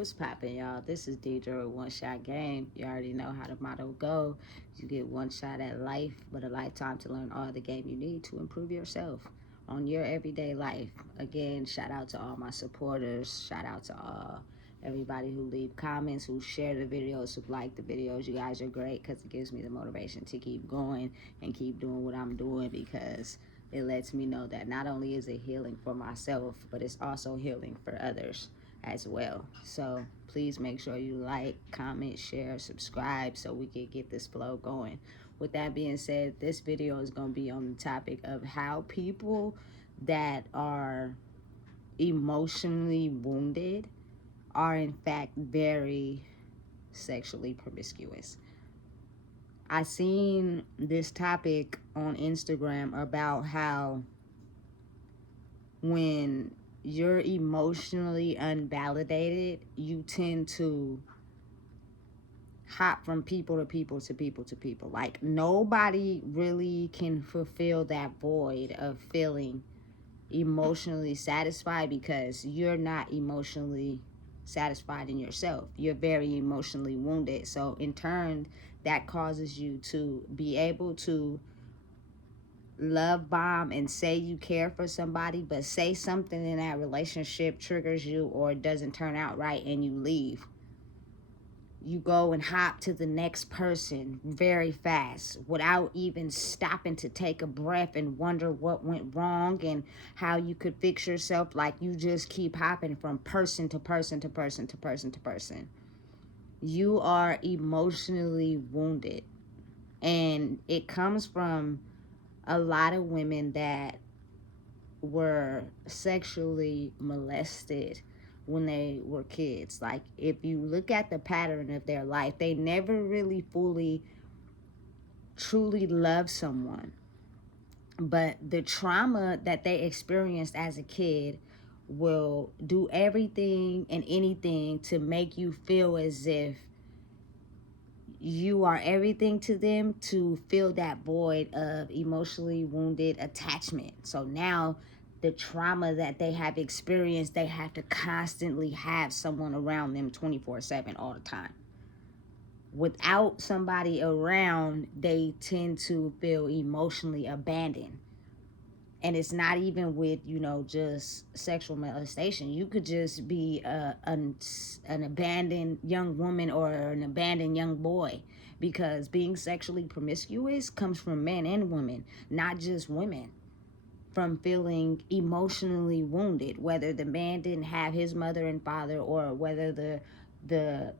What's poppin', y'all? This is Deidre with One Shot Game. You already know how the motto go. You get one shot at life, but a lifetime to learn all the game you need to improve yourself on your everyday life. Again, shout out to all my supporters. Shout out to all everybody who leave comments, who share the videos, who like the videos. You guys are great because it gives me the motivation to keep going and keep doing what I'm doing, because it lets me know that not only is it healing for myself, but it's also healing for others as well. So please make sure you like, comment, share, subscribe so we can get this flow going. With that being said, this video is going to be on the topic of how people that are emotionally wounded are in fact very sexually promiscuous. I seen this topic on Instagram about how when you're emotionally unvalidated, you tend to hop from people to people to people to people. Like, nobody really can fulfill that void of feeling emotionally satisfied because you're not emotionally satisfied in yourself. You're very emotionally wounded. So, in turn, that causes you to be able to love bomb and say you care for somebody, but say something in that relationship triggers you or it doesn't turn out right and you leave. You go and hop to the next person very fast without even stopping to take a breath and wonder what went wrong and how you could fix yourself. Like, you just keep hopping from person to person to person to person to person. You are emotionally wounded, and it comes from a lot of women that were sexually molested when they were kids. Like, if you look at the pattern of their life, they never really fully truly loved someone, but the trauma that they experienced as a kid will do everything and anything to make you feel as if you are everything to them, to fill that void of emotionally wounded attachment. So now the trauma that they have experienced, they have to constantly have someone around them 24/7 all the time. Without somebody around, they tend to feel emotionally abandoned. And it's not even with, just sexual molestation. You could just be an abandoned young woman or an abandoned young boy, because being sexually promiscuous comes from men and women, not just women, from feeling emotionally wounded, whether the man didn't have his mother and father or whether the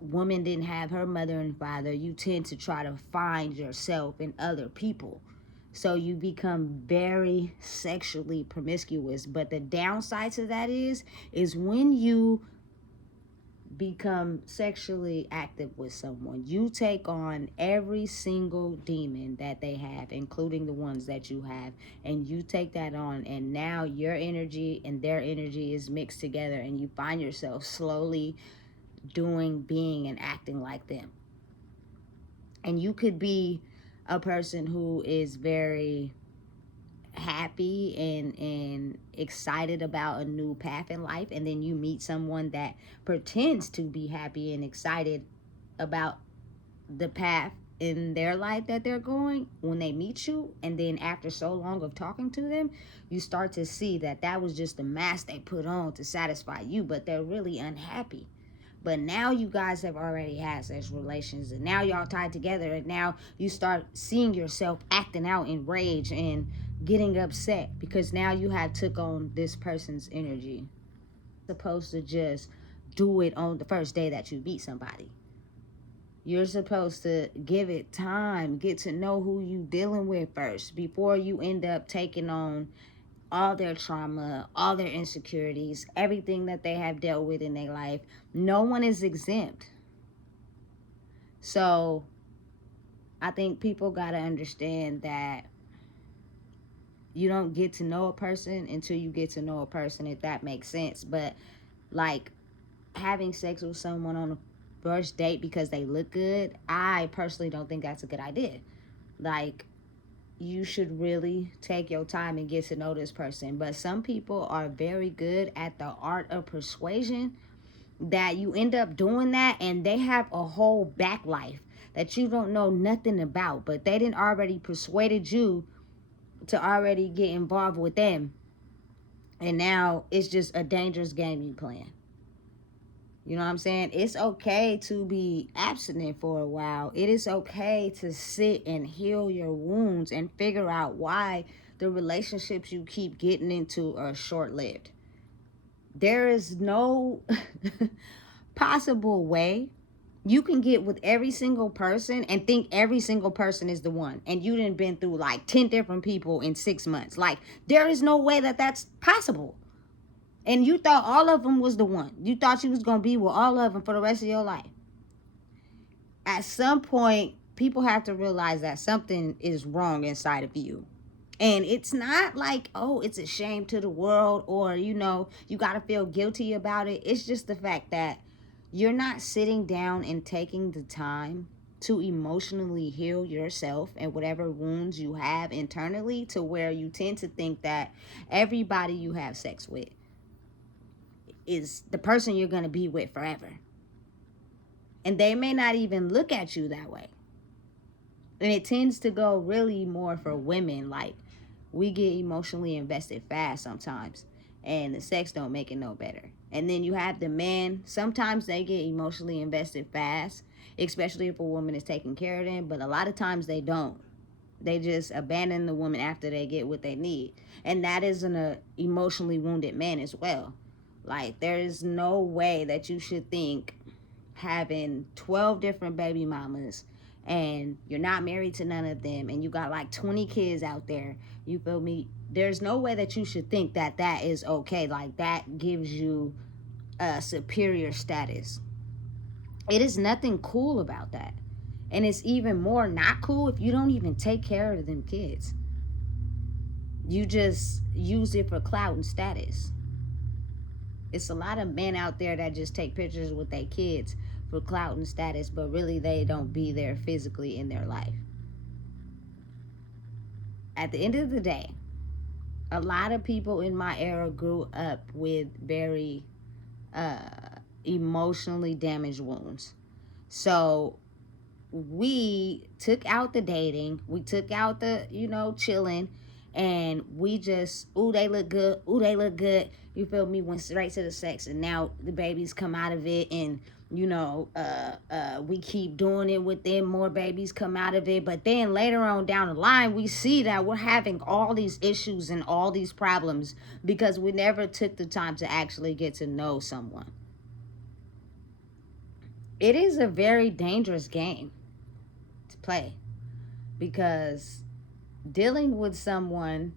woman didn't have her mother and father. You tend to try to find yourself in other people, so you become very sexually promiscuous. But the downside to that is when you become sexually active with someone, you take on every single demon that they have, including the ones that you have, and you take that on, and now your energy and their energy is mixed together, and you find yourself slowly doing, being, and acting like them. And you could be a person who is very happy and excited about a new path in life, and then you meet someone that pretends to be happy and excited about the path in their life that they're going when they meet you, and then after so long of talking to them, you start to see that that was just a mask they put on to satisfy you, but they're really unhappy. But now you guys have already had such relations, and now y'all tied together, and now you start seeing yourself acting out in rage and getting upset because now you have took on this person's energy. Supposed to just do it on the first day that you meet somebody. You're supposed to give it time, get to know who you dealing with first before you end up taking on all their trauma, all their insecurities, everything that they have dealt with in their life. No one is exempt. So I think people got to understand that you don't get to know a person until you get to know a person, if that makes sense. But like, having sex with someone on the first date because they look good, I personally don't think that's a good idea. Like, you should really take your time and get to know this person. But some people are very good at the art of persuasion, that you end up doing that, and they have a whole back life that you don't know nothing about, but they didn't already persuaded you to already get involved with them, and now it's just a dangerous game you playing. You know what I'm saying? It's okay to be abstinent for a while. It is okay to sit and heal your wounds and figure out why the relationships you keep getting into are short-lived. There is no possible way you can get with every single person and think every single person is the one, and you didn't been through like 10 different people in 6 months. Like, there is no way that that's possible. And you thought all of them was the one. You thought you was going to be with all of them for the rest of your life. At some point, people have to realize that something is wrong inside of you. And it's not like, oh, it's a shame to the world, or, you know, you got to feel guilty about it. It's just the fact that you're not sitting down and taking the time to emotionally heal yourself and whatever wounds you have internally, to where you tend to think that everybody you have sex with is the person you're going to be with forever. And they may not even look at you that way. And it tends to go really more for women. Like, we get emotionally invested fast sometimes, and the sex don't make it no better. And then you have the men, sometimes they get emotionally invested fast, especially if a woman is taking care of them, but a lot of times they don't. They just abandon the woman after they get what they need. And that is an emotionally wounded man as well. Like, there is no way that you should think having 12 different baby mamas and you're not married to none of them and you got like 20 kids out there, you feel me? There's no way that you should think that that is okay. Like, that gives you a superior status. It is nothing cool about that. And it's even more not cool if you don't even take care of them kids. You just use it for clout and status. It's a lot of men out there that just take pictures with their kids for clout and status, but really they don't be there physically in their life. At the end of the day, a lot of people in my era grew up with very uh, emotionally damaged wounds. So we took out the dating, we took out the, you know, chilling, and we just, ooh, they look good, ooh, they look good, you feel me, went straight to the sex, and now the babies come out of it, and, you know, we keep doing it with them, more babies come out of it, but then later on down the line, we see that we're having all these issues and all these problems because we never took the time to actually get to know someone. It is a very dangerous game to play, because dealing with someone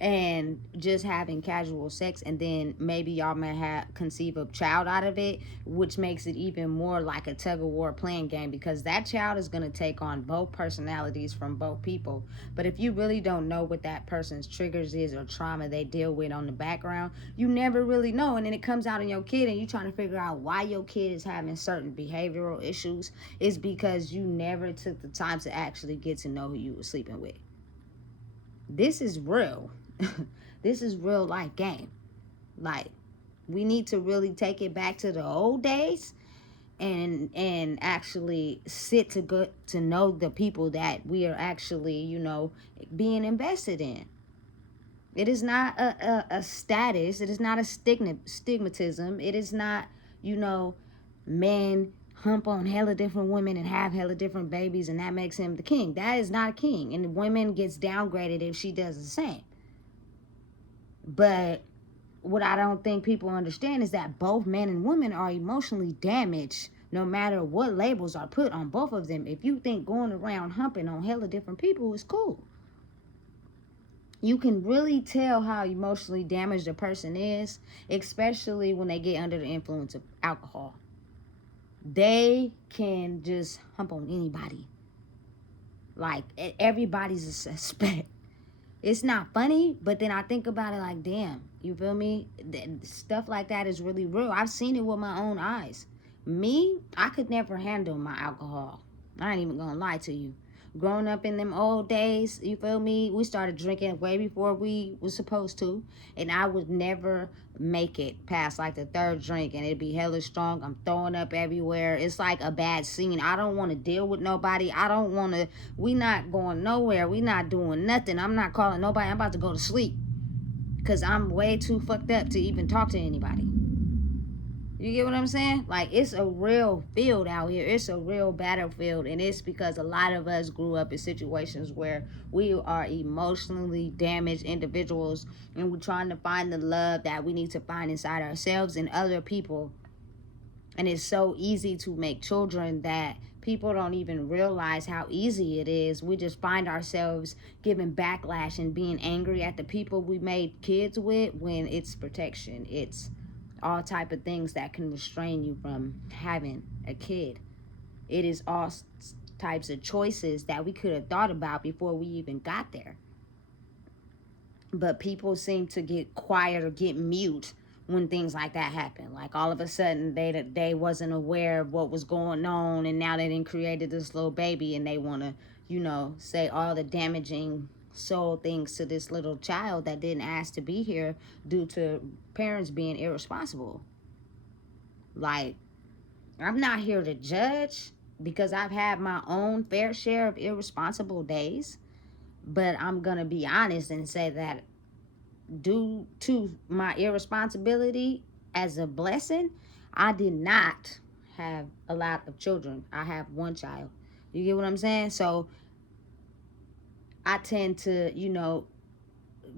and just having casual sex, and then maybe y'all may have conceive a child out of it, which makes it even more like a tug of war playing game, because that child is going to take on both personalities from both people. But if you really don't know what that person's triggers is or trauma they deal with on the background, you never really know. And then it comes out in your kid and you trying to figure out why your kid is having certain behavioral issues. Is because you never took the time to actually get to know who you were sleeping with. This is real. This is real life game. Like, we need to really take it back to the old days and actually sit to good to know the people that we are actually, you know, being invested in. It is not a status. It is not a stigmatism. It is not, you know, men hump on hella different women and have hella different babies and that makes him the king. That is not a king. And the women gets downgraded if she does the same. But what I don't think people understand is that both men and women are emotionally damaged no matter what labels are put on both of them. If you think going around humping on hella different people is cool, you can really tell how emotionally damaged a person is, especially when they get under the influence of alcohol. They can just hump on anybody. Like, everybody's a suspect. It's not funny, but then I think about it like, damn, you feel me? Stuff like that is really real. I've seen it with my own eyes. Me, I could never handle my alcohol. I ain't even gonna lie to you. Growing up in them old days, you feel me? We started drinking way before we was supposed to. And I would never make it past like the third drink, and it'd be hella strong. I'm throwing up everywhere. It's like a bad scene. I don't want to deal with nobody. I don't want to. We not going nowhere. We not doing nothing. I'm not calling nobody. I'm about to go to sleep because I'm way too fucked up to even talk to anybody. You get what I'm saying? Like, it's a real field out here. It's a real battlefield. And it's because a lot of us grew up in situations where we are emotionally damaged individuals, and we're trying to find the love that we need to find inside ourselves and other people. And it's so easy to make children that people don't even realize how easy it is. We just find ourselves giving backlash and being angry at the people we made kids with, when it's protection. It's all type of things that can restrain you from having a kid. It is all types of choices that we could have thought about before we even got there. But people seem to get quiet or get mute when things like that happen. Like, all of a sudden they wasn't aware of what was going on, and now they done created this little baby, and they want to, say all the damaging soul things to this little child that didn't ask to be here due to parents being irresponsible. Like, I'm not here to judge, because I've had my own fair share of irresponsible days, but I'm gonna be honest and say that due to my irresponsibility as a blessing, I did not have a lot of children. I have one child. You get what I'm saying? So I tend to,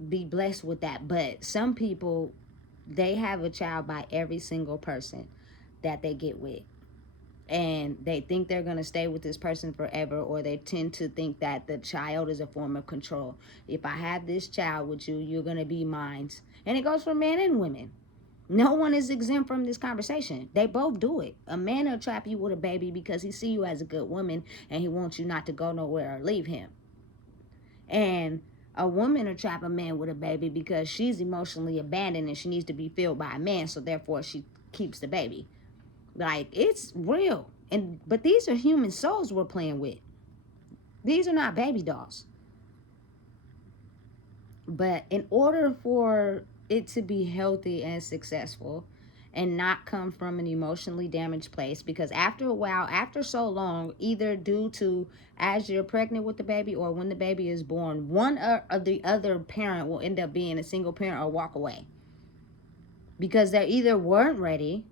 be blessed with that. But some people, they have a child by every single person that they get with. And they think they're going to stay with this person forever, or they tend to think that the child is a form of control. If I have this child with you, you're going to be mine. And it goes for men and women. No one is exempt from this conversation. They both do it. A man will trap you with a baby because he see you as a good woman, and he wants you not to go nowhere or leave him. And a woman will trap a man with a baby because she's emotionally abandoned and she needs to be filled by a man, so therefore she keeps the baby. Like, it's real. But these are human souls we're playing with. These are not baby dolls. But in order for it to be healthy and successful and not come from an emotionally damaged place, because after a while, after so long, either due to as you're pregnant with the baby or when the baby is born, one or the other parent will end up being a single parent or walk away. Because they either weren't ready,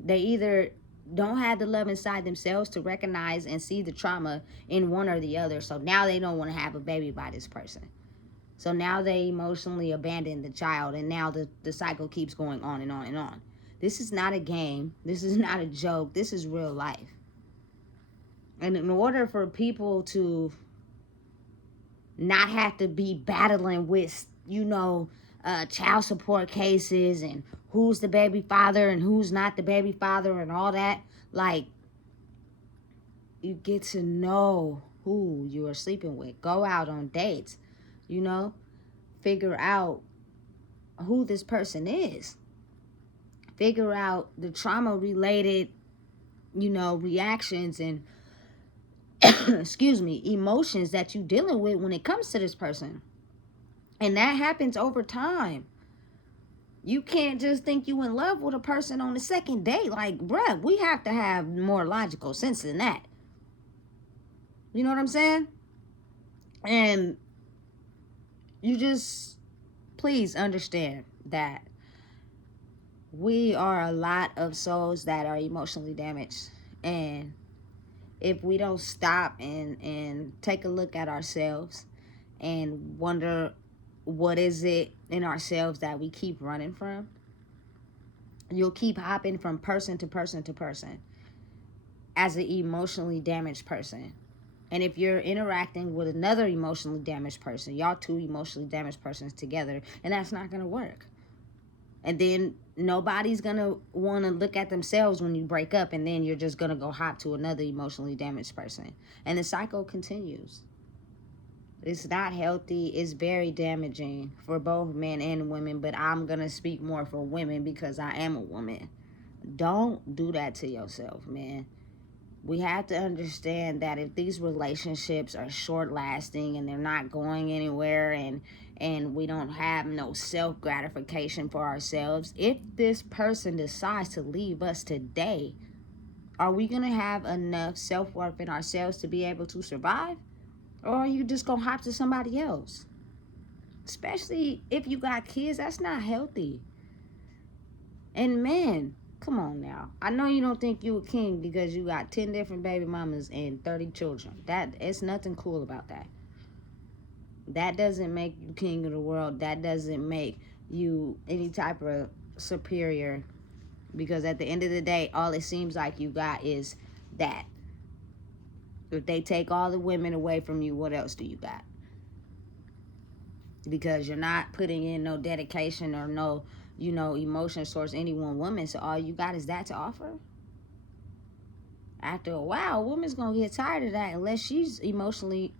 they either don't have the love inside themselves to recognize and see the trauma in one or the other. So now they don't want to have a baby by this person. So now they emotionally abandon the child, and now the cycle keeps going on and on and on. This is not a game. This is not a joke. This is real life. And in order for people to not have to be battling with, child support cases and who's the baby father and who's not the baby father and all that, like, you get to know who you are sleeping with. Go out on dates, figure out who this person is. Figure out the trauma related, reactions and emotions that you're dealing with when it comes to this person. And that happens over time. You can't just think you in love with a person on the second date. Like, bruh, we have to have more logical sense than that. You know what I'm saying? And you just, please understand that we are a lot of souls that are emotionally damaged. And if we don't stop and take a look at ourselves and wonder what is it in ourselves that we keep running from, you'll keep hopping from person to person to person as an emotionally damaged person. And if you're interacting with another emotionally damaged person, y'all two emotionally damaged persons together, and that's not going to work. And then nobody's going to want to look at themselves when you break up, and then you're just going to go hop to another emotionally damaged person. And the cycle continues. It's not healthy. It's very damaging for both men and women, but I'm going to speak more for women because I am a woman. Don't do that to yourself, man. We have to understand that if these relationships are short lasting and they're not going anywhere, and we don't have no self gratification for ourselves, if this person decides to leave us today, are we going to have enough self worth in ourselves to be able to survive? Or are you just going to hop to somebody else? Especially if you got kids, that's not healthy. And men, come on now. I know you don't think you a king because you got 10 different baby mamas and 30 children. It's nothing cool about that. That doesn't make you king of the world. That doesn't make you any type of superior, because at the end of the day, all it seems like you got is that. If they take all the women away from you, what else do you got? Because you're not putting in no dedication or no, emotion towards any one woman. So all you got is that to offer. After a while, a woman's gonna get tired of that. Unless she's emotionally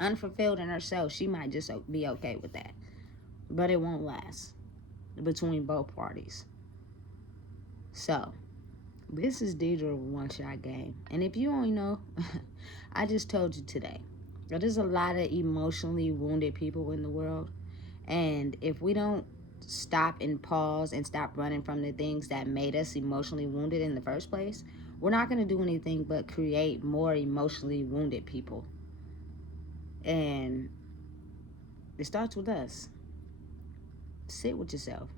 unfulfilled in herself, she might just be okay with that. But it won't last between both parties. So this is Deidre with One Shot Game. And if you only know, I just told you today, there's a lot of emotionally wounded people in the world. And if we don't stop and pause and stop running from the things that made us emotionally wounded in the first place, we're not going to do anything but create more emotionally wounded people. And it starts with us. Sit with yourself.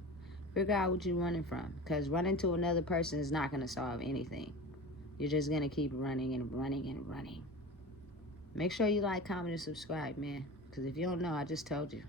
Figure out what you're running from. Because running to another person is not going to solve anything. You're just going to keep running and running and running. Make sure you like, comment, and subscribe, man. Because if you don't know, I just told you.